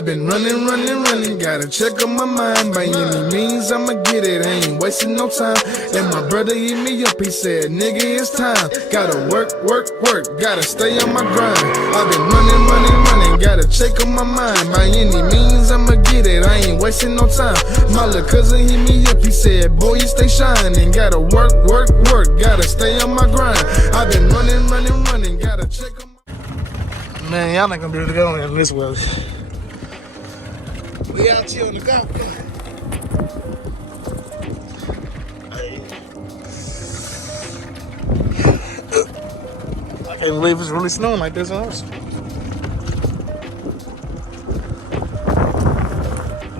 I've been running, gotta check on my mind. By any means, I'ma get it, I ain't wasting no time. And my brother hit me up, he said, nigga, it's time. Gotta work, gotta stay on my grind. I've been running, gotta check on my mind. By any means, I'ma get it, I ain't wasting no time. My little cousin hit me up, he said, boy, you stay shining. Gotta work, gotta stay on my grind. I've been running, gotta check on my... Man, y'all not gonna be able to go in this weather. We out here on the golf cart. I can't believe it's really snowing like this, huh?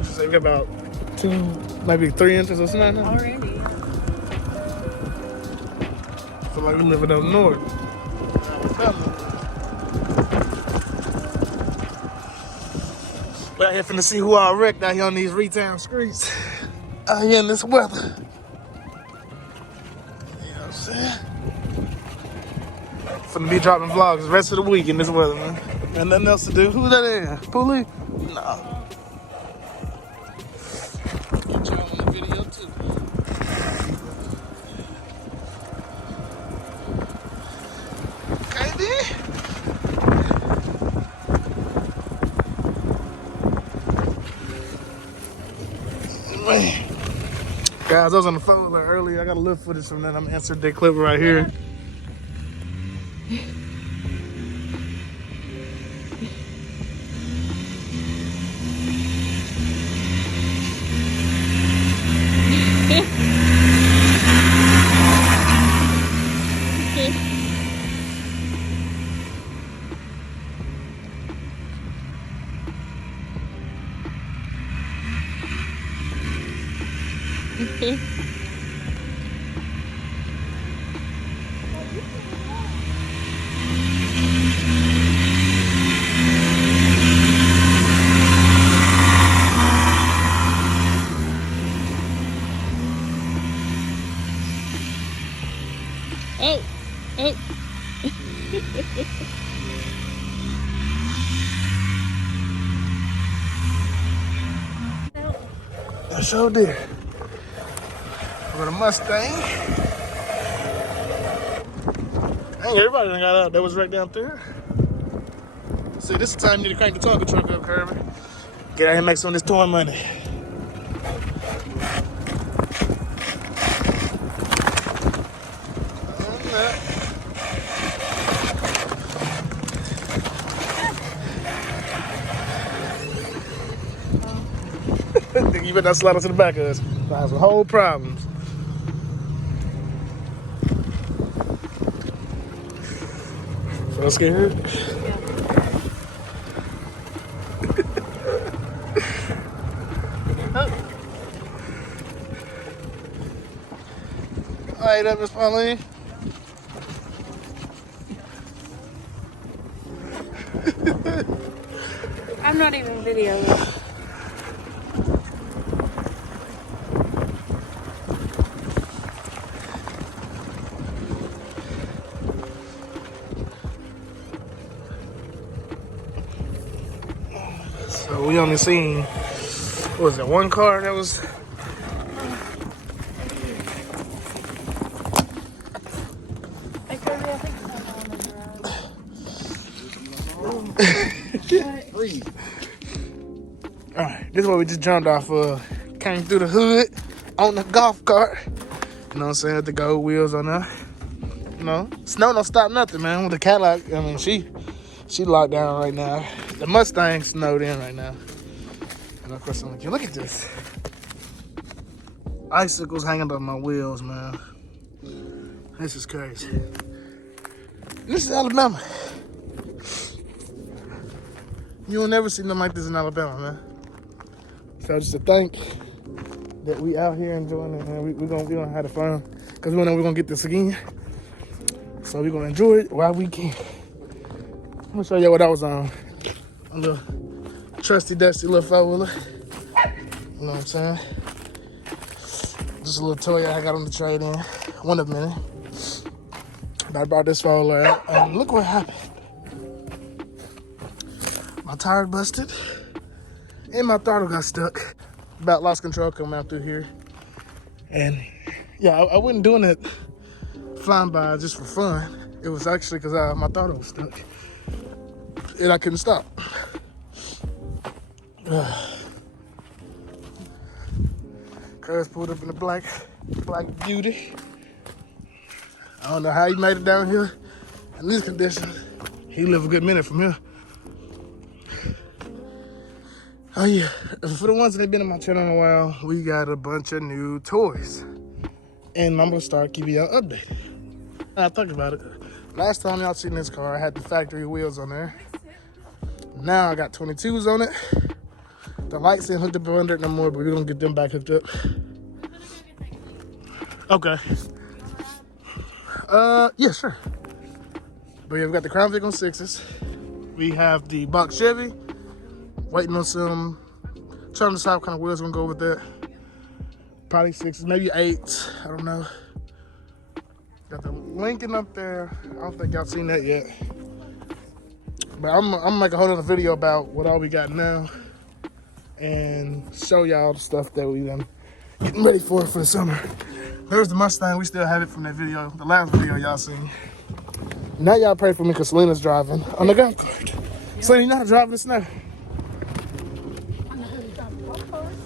It's like about 2, maybe 3 inches of snow now. Already. I feel like we living up north. We're out here finna see who all wrecked out here on these retail streets. Out here in this weather. You know what I'm saying? Finna be dropping vlogs the rest of the week in this weather, man. And nothing else to do. Who that is? Poolie? No. Get y'all on the video too. Okay, then. Man. Guys, I was on the phone like earlier. I got a little footage from that. I'm gonna insert that clip right here. Hey. I sure did. With a Mustang. Dang, everybody done got out. That was right down there. See, this is the time you need to crank the Tonka truck up, Kirby. Get out here and make some of this towing money. You better not slide us to the back of us. That's some whole problems. So I'm scared. Yeah. All right, up, Miss Pauline. I'm not even videoing. So we only seen, what was it, one car that was... Hey, Kirby, I think someone on the garage. Alright, this is what we just jumped off of. Came through the hood on the golf cart. You know what I'm saying? With the gold wheels on there. You know, snow don't stop nothing, man. With the Cadillac, I mean, she locked down right now. The Mustang snowed in right now. And of course, I'm like, look at this. Icicles hanging on my wheels, man. This is crazy. This is Alabama. You will never see nothing like this in Alabama, man. So just to think that we out here enjoying it, man. We're gonna have fun. Because we know we're gonna get this again. So we're gonna enjoy it while we can. I'm gonna show you what I was on. A little trusty, dusty little 4-wheeler. You know what I'm saying? Just a little toy I got on the trade in. One of them in it. But I brought this 4-wheeler out. And look what happened. My tire busted. and my throttle got stuck. About lost control coming out through here. And yeah, I wasn't doing it flying by just for fun. It was actually because my throttle was stuck. And I couldn't stop. Cuz pulled up in the black beauty. I don't know how he made it down here in this condition. He live a good minute from here. Oh yeah, for the ones that have been on my channel in a while, we got a bunch of new toys. And I'm gonna start keeping y'all updated. I talked about it. Last time y'all seen this car, I had the factory wheels on there. Now I got 22s on it. The lights ain't hooked up under it no more, but we're gonna get them back hooked up. Okay. Yeah, sure. But yeah, we got the Crown Vic on 6s. We have the box Chevy. Waiting on some, trying to decide what kind of wheels we're gonna go with that. Probably 6s, maybe 8s, I don't know. Got the Lincoln up there. I don't think y'all seen that yet. But I'm gonna make a whole other video about what all we got now and show y'all the stuff that we done getting ready for the summer. There's the Mustang. We still have it from that video, the last video y'all seen. Now y'all pray for me because Selena's driving on the golf cart. Selena, you know how to drive this now?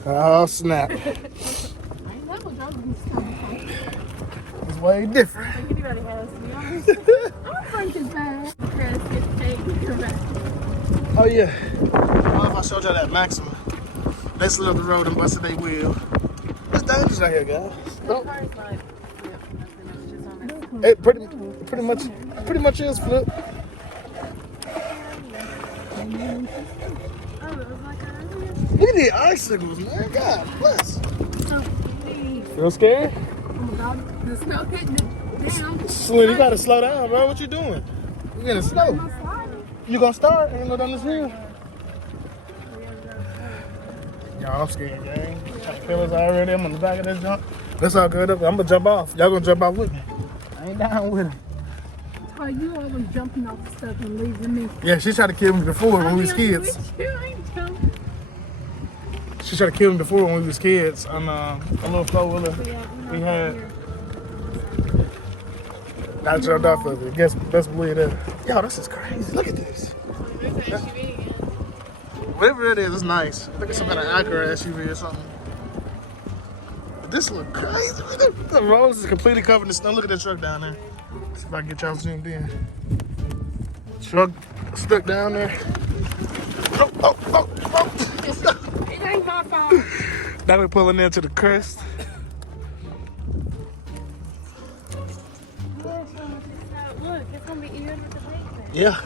Oh snap! It's way different. Anybody has, to be honest. I'm Franken's bad. Chris gets paid. Oh yeah. I don't know if I showed y'all that Maxima. They slid up the road and busted their wheel. It's dangerous out here, guys. Don't. It pretty much is flip. Look at the icicles, man. God bless. Feel scared? Oh my God, the snow hitting it down. Slim, you gotta slow down, bro. What you doing? You in the snow. You gonna start and go down this hill? Y'all, I'm scared, gang. Trying to kill us already. I'm on the back of this jump. That's all good. I'm gonna jump off. Y'all gonna jump off with me. I ain't down with it. Are you always jumping off stuff and leaving me? Yeah, she tried to kill me before when we was kids. She tried to kill me before when we was kids on a little four-wheeler we had. I jumped off of it. Guess best believe that. Yo, this is crazy. Look at this. Whatever it is, it's nice. Look at some kind of Acura SUV or something. But this look crazy. The road is completely covered in snow. Look at that truck down there. See if I can get y'all zoomed in. Truck stuck down there. Oh. It ain't my fault. Now we're pulling into the crest. Look, it's gonna be even with the pavement. Yeah.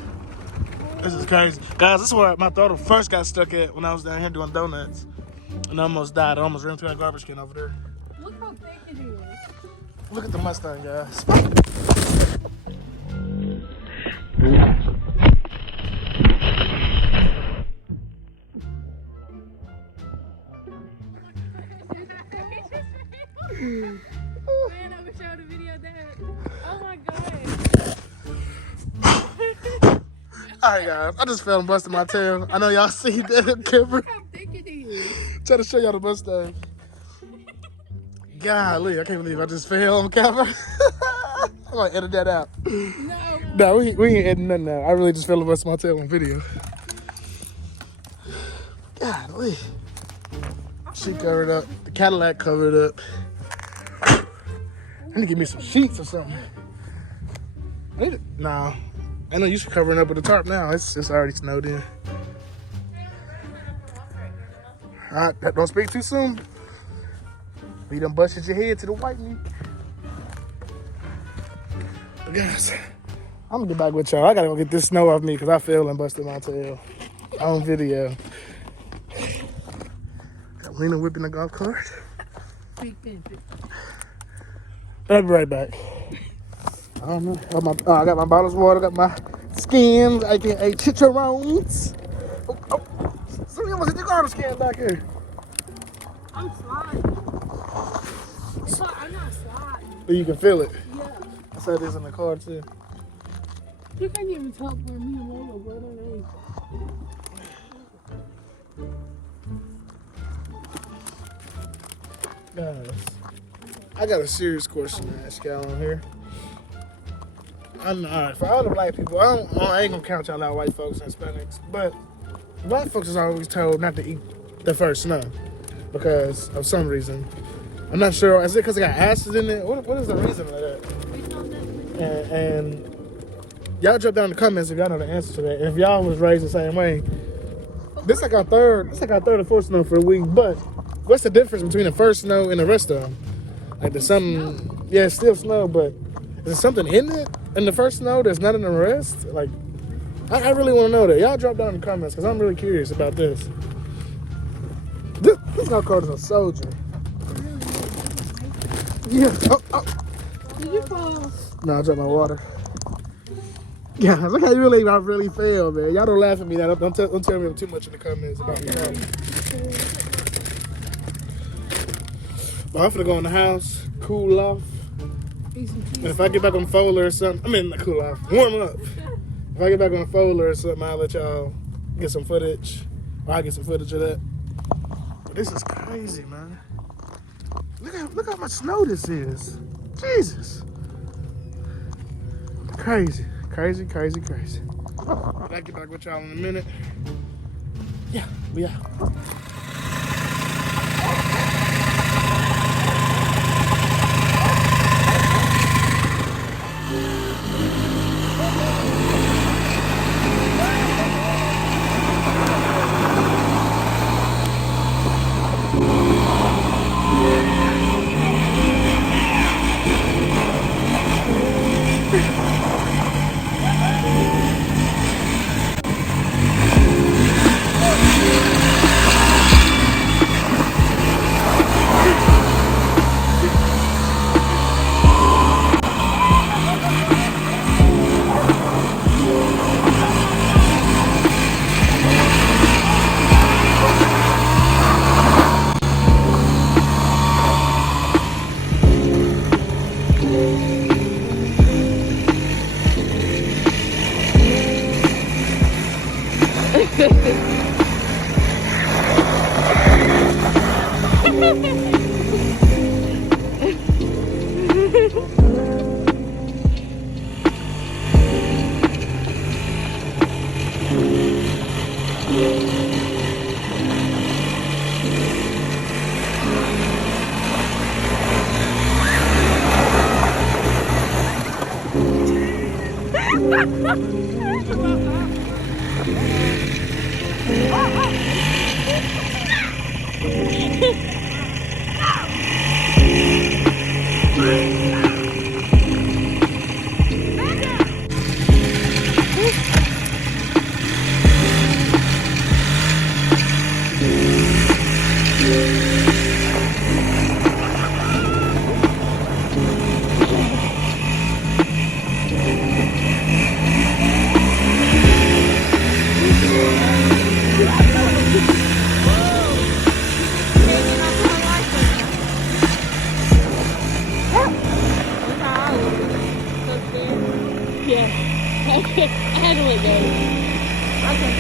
This is crazy. Guys, this is where my throttle first got stuck at when I was down here doing donuts. And I almost died. I almost ran through that garbage can over there. Look how thick it is. Look at the Mustang, guys. Man, I wish I would have videoed that. Oh my God. Alright, guys. I just fell and busted my tail. I know y'all see that on camera. How thick it is. Trying to show y'all the Mustang. Golly, I can't believe I just fell on camera. I'm gonna edit that out. No, we ain't editing nothing out. I really just fell and busted my tail on video. Golly. She covered up. The Cadillac covered up. I need to get me some sheets or something. Nah. I know you should covering up with the tarp now. It's already snowed in. Alright, don't speak too soon. You done busted your head to the white meat. But guys, I'm gonna get back with y'all. I gotta go get this snow off me because I fell and busted my tail on video. Got Lena whipping the golf cart. I'll be right back. I don't know. I got my bottles of water, got my skins, aka chicharrones. Oh. So you almost hit the garbage can back here. I'm sliding. I'm not sliding. You can feel it. Yeah. I said this in the car too. You can't even tell where me and Lola were underneath. Guys, I got a serious question to ask y'all on here. Alright, for all the black people, I ain't gonna count y'all out, white folks and Hispanics, but black folks is always told not to eat the first snow because of some reason. I'm not sure. Is it because it got acid in it? What is the reason of that? And y'all drop down in the comments if y'all know the answer to that. And if y'all was raised the same way, this like our third or fourth snow for a week. But what's the difference between the first snow and the rest of them? Like there's something, yeah, it's still snow, but is there something in it in the first snow that's not in the rest? Like, I really want to know that. Y'all drop down in the comments because I'm really curious about this. This guy called us a soldier. Yeah. Oh. Did you fall? No, I dropped my water. Yeah, look how I really failed, man. Y'all don't laugh at me. Don't tell me too much in the comments about me. But I'm finna go in the house, cool off. And if I get back on the folder or something, not cool off, warm up. If I get back on the folder or something, I'll let y'all get some footage. Or I'll get some footage of that. But this is crazy, man. Look how much snow this is. Jesus. Crazy. I'll get back with y'all in a minute. Yeah, we out.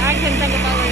I can think about it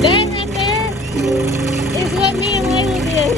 That right there is what me and Layla did.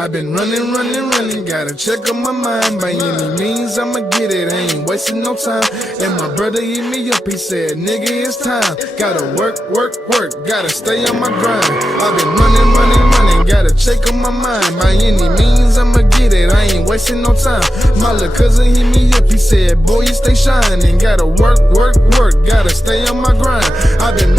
I've been running, gotta check on my mind. By any means, I'ma get it, I ain't wasting no time. And my brother hit me up, he said, nigga, it's time. Gotta work, gotta stay on my grind. I've been running, gotta check on my mind. By any means, I'ma get it, I ain't wasting no time. My little cousin hit me up, he said, boy, you stay shining. Gotta work, gotta stay on my grind. I've been